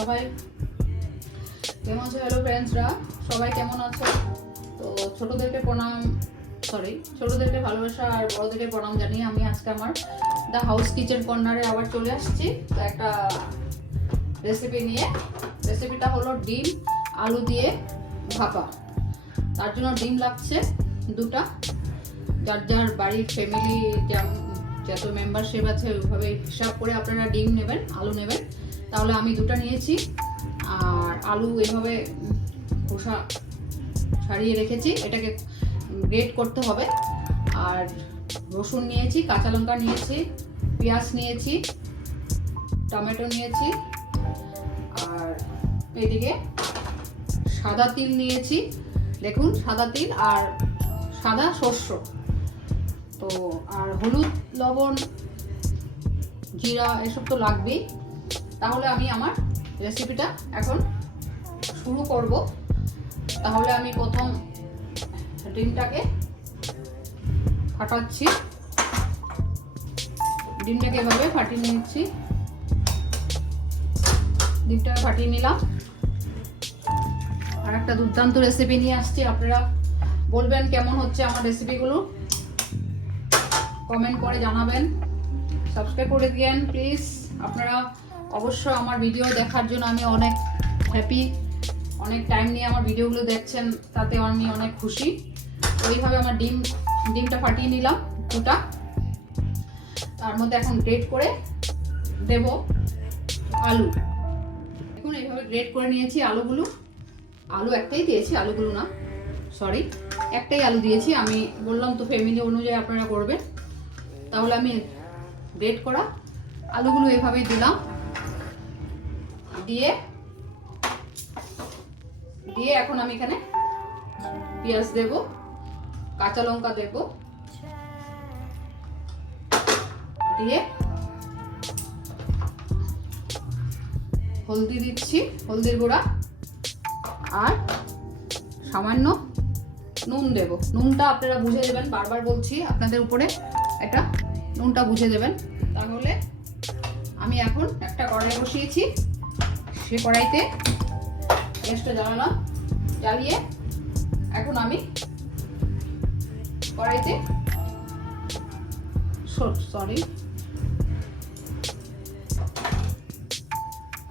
সবাই কেমন আছো? হ্যালো ফ্রেন্ডসরা, সবাই কেমন আছো? তো ছোটদেরকে ভালোবাসা আর বড়দেরকে প্রণাম জানিয়ে আমি আজকে আমার দ্য হাউস কিচেন কর্নারে আবার চলে আসছি। তো একটা রেসিপি নিয়ে, রেসিপিটা হলো ডিম আলু দিয়ে ভাপা। তার জন্য ডিম লাগছে দুটা, যার যার বাড়ির ফ্যামিলি যত মেম্বারশিপ আছে ওইভাবে হিসাব করে আপনারা ডিম নেবেন, আলু নেবেন। তাহলে আমি দুটো নিয়েছি, আর আলু এইভাবে খোসা ছাড়িয়ে রেখেছি, এটাকে গ্রেট করতে হবে। আর রসুন নিয়েছি, কাঁচা লঙ্কা নিয়েছি, পেঁয়াজ নিয়েছি, টমেটো নিয়েছি, আর এদিকে সাদা তিল নিয়েছি। দেখুন, সাদা তিল আর সাদা শস্য, তো আর হলুদ, লবণ, জিরা এসব তো লাগবেই। তাহলে আমি আমার রেসিপিটা এখন শুরু করব। তাহলে আমি প্রথম ডিমটাকে ফাটাচ্ছি, ডিমটাকে এভাবে ফাটিয়ে নিচ্ছি। ডিমটাকে ফাটিয়ে নিলাম। আর একটা দুর্দান্ত রেসিপি নিয়ে আসছি, আপনারা বলবেন কেমন হচ্ছে আমার রেসিপিগুলো, কমেন্ট করে জানাবেন, সাবস্ক্রাইব করে দিয়েন প্লিজ। আপনারা অবশ্য আমার ভিডিও দেখার জন্য আমি অনেক হ্যাপি, অনেক টাইম নিয়ে আমার ভিডিওগুলো দেখছেন, তাতে আমি অনেক খুশি। ওইভাবে আমার ডিমটা ফাটিয়ে নিলাম দুটা। তার মধ্যে এখন গ্রেট করে দেব আলু। এখন এইভাবে গ্রেট করে নিয়েছি আলুগুলো। আলু একটাই দিয়েছি, আলুগুলো না, সরি, একটাই আলু দিয়েছি। আমি বললাম তো ফ্যামিলি অনুযায়ী আপনারা করবেন। তাহলে আমি গ্রেট করা আলুগুলো এভাবেই দিলাম, দিয়ে এখন আমি এখানে পেঁয়াজ দেব, কাঁচা লঙ্কা দেব, দিয়ে হলদি দিচ্ছি, হলদির গুঁড়া, আর সামান্য নুন দেব। নুনটা আপনারা বুঝে দেবেন, বারবার বলছি আপনাদের উপরে, এটা নুনটা বুঝে দেবেন। তাহলে আমি এখন একটা কড়াই বসিয়েছি, সে কড়াইতে গ্যাসটা জ্বালালাম, জ্বালিয়ে এখন আমি কড়াইতে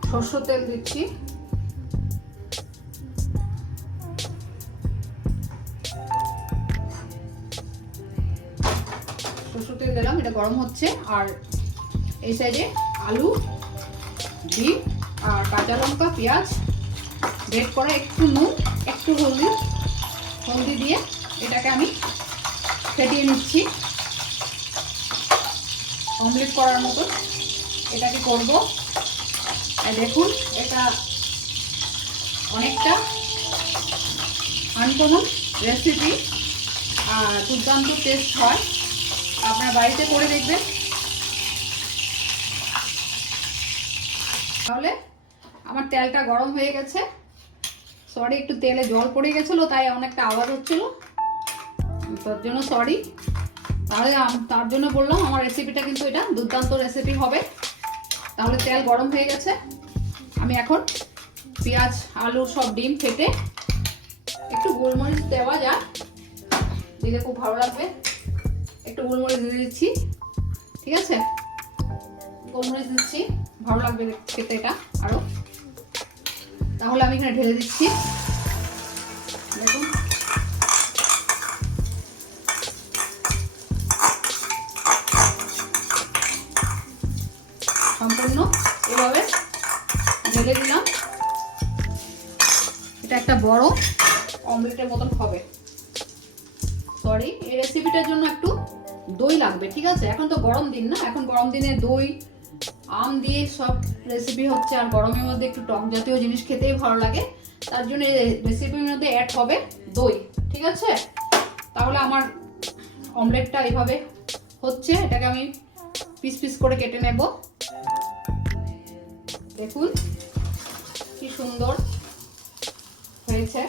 সরষের তেল দিচ্ছি। সরষের তেল দিলাম, এটা গরম হচ্ছে। আর এই সাইডে আলু, ডিম আর কাঁচা লঙ্কা, পেঁয়াজ গ্রেট করে, একটু নুন, একটু হলদি দিয়ে এটাকে আমি ফেটিয়ে নিচ্ছি অমলেট করার মতো। এটাকে করব। আর দেখুন, এটা অনেকটা আনকমন রেসিপি আর দুর্দান্ত টেস্ট হয়, আপনার বাড়িতে করে দেখবেন। তাহলে আমার তেলটা গরম হয়ে গেছে। সরি, একটু তেলে জল পড়ে গেছিলো, তাই অনেকটা আওয়াজ হচ্ছিল, তার জন্য সরি। তাহলে তার জন্য বললাম আমার রেসিপিটা কিন্তু এটা দুর্দান্ত রেসিপি হবে। তাহলে তেল গরম হয়ে গেছে। আমি এখন পেঁয়াজ, আলু, সব ডিম ফেটে, একটু গোলমরিচ দেওয়া যায়, দিলে খুব ভালো লাগবে। একটু গোলমরিচ দিয়ে দিচ্ছি, ঠিক আছে, গোলমরিচ দিচ্ছি, ভালো লাগবে খেতে এটা আরো। তাহলে আমি এখানে ঢেলে দিচ্ছি। দেখুন, সম্পূর্ণ এভাবে ঢেলে দিলাম। এটা একটা বড় অমলেটের মতন হবে। সরি, এই রেসিপিটার জন্য একটু দই লাগবে, ঠিক আছে। এখন তো গরম দিন না, এখন গরম দিনে দই, আম দিয়ে সব রেসিপি হচ্ছে, আর গরমের মধ্যে একটু টক জাতীয় জিনিস খেতেই ভালো লাগে। তার জন্য এই রেসিপির মধ্যে অ্যাড হবে দই, ঠিক আছে। তাহলে আমার অমলেটটা এইভাবে হচ্ছে, এটাকে আমি পিস পিস করে কেটে নেব। দেখুন কি সুন্দর হয়েছে,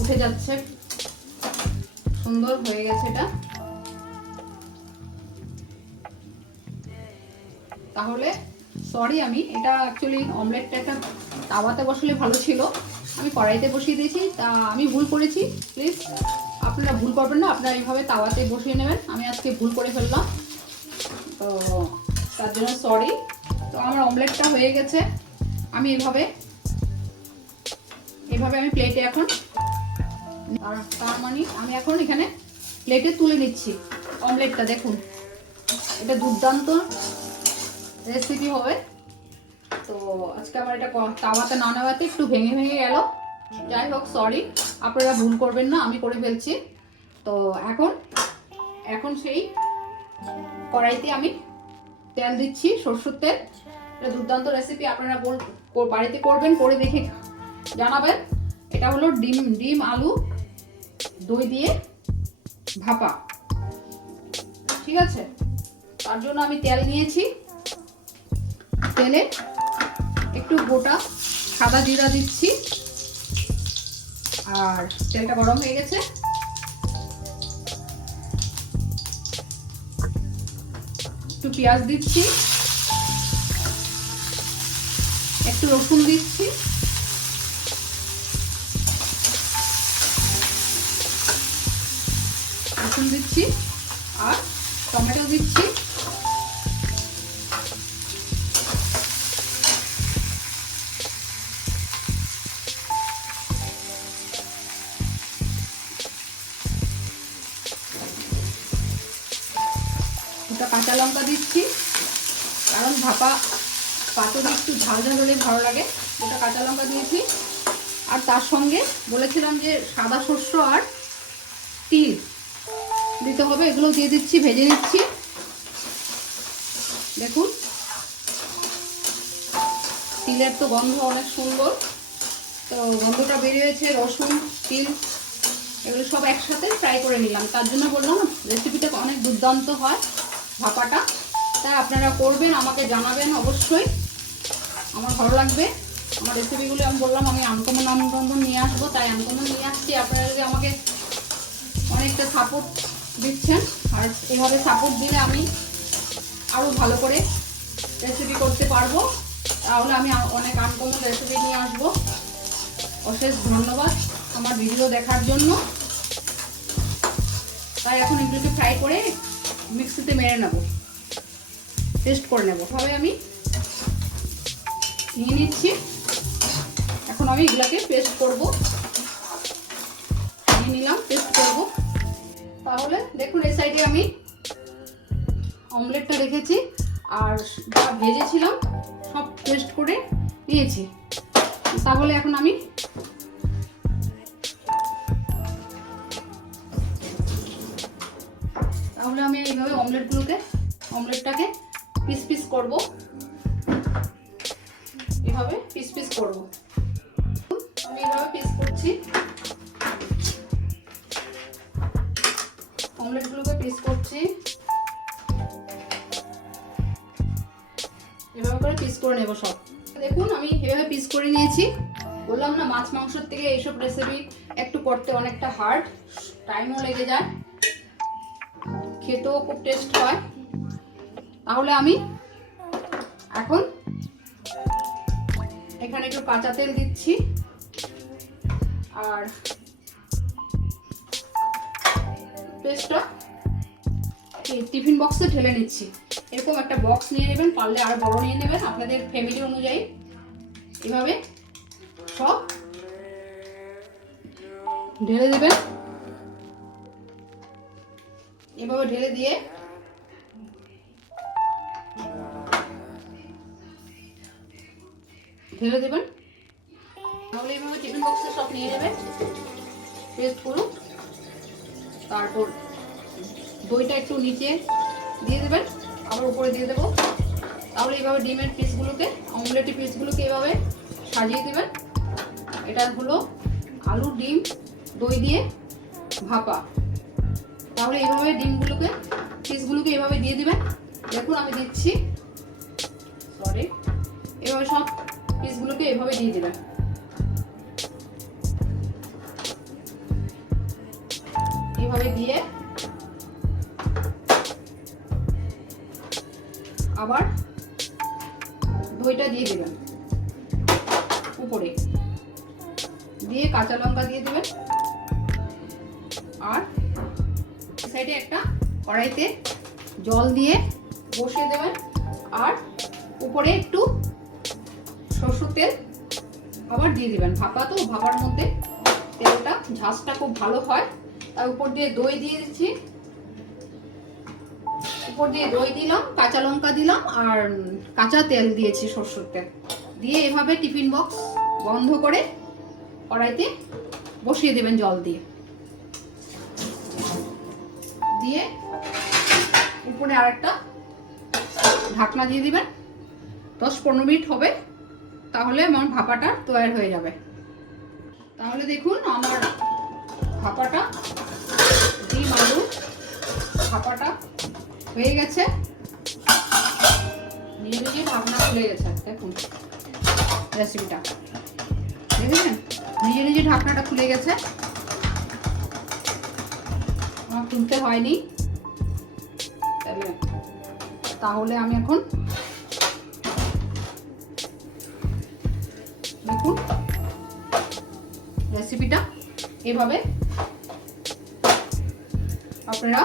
উঠে যাচ্ছে, সুন্দর হয়ে গেছে এটা। তাহলে সরি, আমি এটা অ্যাকচুয়ালি অমলেটটা একটা তাওয়াতে বসালে ভালো ছিল, আমি কড়াইতে বসিয়ে দিয়েছি। তা আমি ভুল করেছি, প্লিজ আপনারা ভুল করবেন না, আপনারা এইভাবে তাওয়াতে বসিয়ে নেবেন। আমি আজকে ভুল করে ফেললাম, তো তার জন্য সরি। তো আমার অমলেটটা হয়ে গেছে। আমি এভাবে আমি প্লেটে এখন, তার মানে আমি এখন এখানে প্লেটে তুলে নিচ্ছি অমলেটটা। দেখুন, এটা দুর্দান্ত রেসিপি হবে। তো আজকে আমার এটা তাওয়াতে না নেওয়াতে একটু ভেঙে ভেঙে গেল, যাই হোক সরি, আপনারা ভুল করবেন না, আমি করে ফেলছি। তো এখন সেই কড়াইতে আমি তেল দিচ্ছি, সরষের তেল। এটা দুর্দান্ত রেসিপি, আপনারা বাড়িতে করবেন, করে দেখে জানাবেন। এটা হলো ডিম আলু দই দিয়ে ভাপা, ঠিক আছে? তার জন্য আমি তেল নিয়েছি। তেলে একটু গোটা সাদা জিরা দিচ্ছি, আর তেলটা গরম হয়ে গেছে। একটু পেঁয়াজ দিচ্ছি, একটু রসুন দিচ্ছি, আর টমেটো দিচ্ছি। দুটো কাঁচা লঙ্কা দিচ্ছি, কারণ ভাপা পাতুরি একটু ঝাল ঝাল হলে ভালো লাগে। দুটো কাঁচা লঙ্কা দিয়েছি, আর তার সঙ্গে বলেছিলাম যে সাদা শস্য আর তিল দিতে হবে, এগুলো দিয়ে দিচ্ছি, ভেজে নিচ্ছি। দেখুন, তিলের তো গন্ধ অনেক সুন্দর, তো গন্ধটা বেরিয়েছে। রসুন তিল এগুলো সব একসাথে ফ্রাই করে নিলাম। তার জন্য বললাম রেসিপিটা অনেক দুর্দান্ত হয় ভাপাটা, তাই আপনারা করবেন, আমাকে জানাবেন অবশ্যই, আমার ভালো লাগবে। আমার রেসিপিগুলো আমি বললাম আমি আনকমন নিয়ে আসবো, তাই আনকমন নিয়ে আসছি। আপনারা যদি আমাকে অনেকটা সাপোর্ট দিচ্ছেন, আর এভাবে সাপোর্ট দিলে আমি আরও ভালো করে রেসিপি করতে পারবো, তাহলে আমি অনেক আনকমন রেসিপি নিয়ে আসবো। অশেষ ধন্যবাদ আমার ভিডিও দেখার জন্য। তাই এখন এগুলোকে ফ্রাই করে মিক্সিতে মেরে নেব, পেস্ট করে নেব। এভাবে আমি নিয়ে নিচ্ছি। এখন আমি এগুলোকে পেস্ট করব, নিয়ে নিলাম, পেস্ট করব। তাহলে দেখুন, এই সাইডে আমি অমলেটটা রেখেছি, আর যা ভেজেছিলাম সব পেস্ট করে নিয়েছি। তাহলে এখন আমি এইভাবে অমলেটটাকে পিস পিস করব, এভাবে পিস পিস করব। আমি এভাবে পিস করছি, অমলেটগুলোকে পিস করছি, এভাবে করে পিস করে নেব সব। দেখুন, আমি এভাবে পিস করে নিয়েছি। বললাম না, মাছ মাংসের থেকে এইসব রেসিপি একটু করতে অনেকটা হার্ড, টাইমও লেগে যায়, খেতেও খুব টেস্ট হয়। তাহলে আমি এখন এখানে একটু কাঁচা তেল দিচ্ছি, আর পেস্টটা টিফিন বক্সে ঢেলে নিচ্ছি। এরকম একটা বক্স নিয়ে নেবেন, পারলে আর বড় নিয়ে নেবেন আপনাদের ফ্যামিলি অনুযায়ী। এভাবে সব ঢেলে দেবেন, এভাবে ঢেলে দিয়ে দেবেন। তাহলে এইভাবে টিফিন বক্সে সব নিয়ে নেবেন, পেস্ট করুন। তারপর দইটা একটু নিচে দিয়ে দেবেন, আবার উপরে দিয়ে দেবো। তাহলে এইভাবে ডিমের পিসগুলোকে, অমলেটের পিসগুলোকে এভাবে সাজিয়ে দেবেন। এটা হলো আলু ডিম দই দিয়ে ভাপা। তাহলে এইভাবে পিসগুলোকে এভাবে দিয়ে দিবেন। দেখুন, আমি দিচ্ছি, সরি, এভাবে সব পিসগুলোকে এভাবে দিয়ে দিবেন। এভাবে দিয়ে আবার দইটা দিয়ে দেবেন উপরে, দিয়ে কাঁচা লঙ্কা দিয়ে দেবেন। আর সাইডে একটা কড়াইতে জল দিয়ে বসিয়ে দেবেন, আর উপরে একটু সরষের তেল আবার দিয়ে দিবেন। ভাপা তো, ভাপার মধ্যে তেলটা ঝাঁজটা খুব ভালো হয়। তার উপর দিয়ে দই দিয়ে দিচ্ছি, উপর দিয়ে দই দিলাম, কাঁচা লঙ্কা দিলাম, আর কাঁচা তেল দিয়েছি, সরষের তেল দিয়ে এভাবে টিফিন বক্স বন্ধ করে কড়াইতে বসিয়ে দেবেন জল দিয়ে। দিয়ে উপরে আরেকটা ঢাকনা দিয়ে দিবেন। 10-15 মিনিট হবে, তাহলে আমার ভাপাটা তৈরি হয়ে যাবে। তাহলে দেখুন আমার ভাপাটা, ডিম আলু ভাপাটা হয়ে গেছে। নিজে নিজে ঢাকনা খুলে গেছে, দেখুন রেসিপিটা দেখেছেন, নিজে নিজে ঢাকনাটা খুলে গেছে, আমার তুলতে হয়নি। তাহলে আমি এখন দেখুন রেসিপিটা এভাবে আপনারা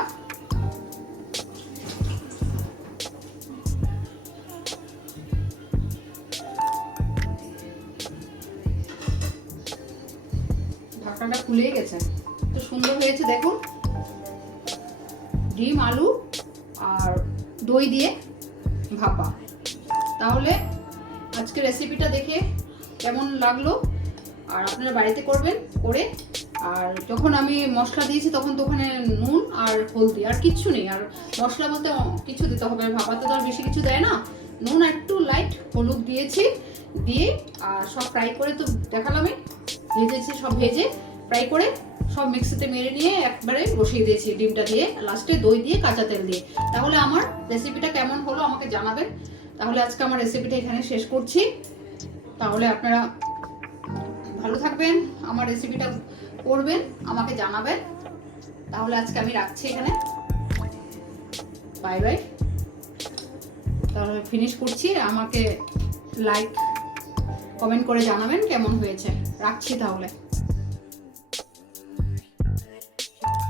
ঢাকনাটা খুলে গেছে, তো সুন্দর হয়েছে দেখুন, ডিম আলু আর দই দিয়ে ভাপা। তাহলে আজকে রেসিপিটা দেখে কেমন লাগলো, আর আপনারা বাড়িতে করবেন করে। আর যখন আমি মশলা দিয়েছি তখন তো ওখানে নুন আর হলদি আর কিচ্ছু নেই, আর মশলা বলতে কিছু দিতে হবে, ভাপাতে তো আর বেশি কিছু দেয় না, নুন একটু লাইট হলুদ দিয়েছি, দিয়ে আর সব ফ্রাই করে তো দেখালামই, ভেজেছি, সব ভেজে ফ্রাই করে সব মিক্সিতে মেরে নিয়ে একবারে বসিয়ে দিয়েছি ডিমটা দিয়ে, লাস্টে দই দিয়ে কাঁচা তেল দিয়ে। তাহলে আমার রেসিপিটা কেমন হলো আমাকে জানাবেন। তাহলে আজকে আমার রেসিপিটা এখানে শেষ করছি। তাহলে আপনারা ভালো থাকবেন, আমার রেসিপিটা করবেন, আমাকে জানাবেন। তাহলে আজকে আমি রাখছি এখানে, বাই বাই। তাহলে ফিনিশ করছি, আমাকে লাইক কমেন্ট করে জানাবেন কেমন হয়েছে। রাখছি তাহলে।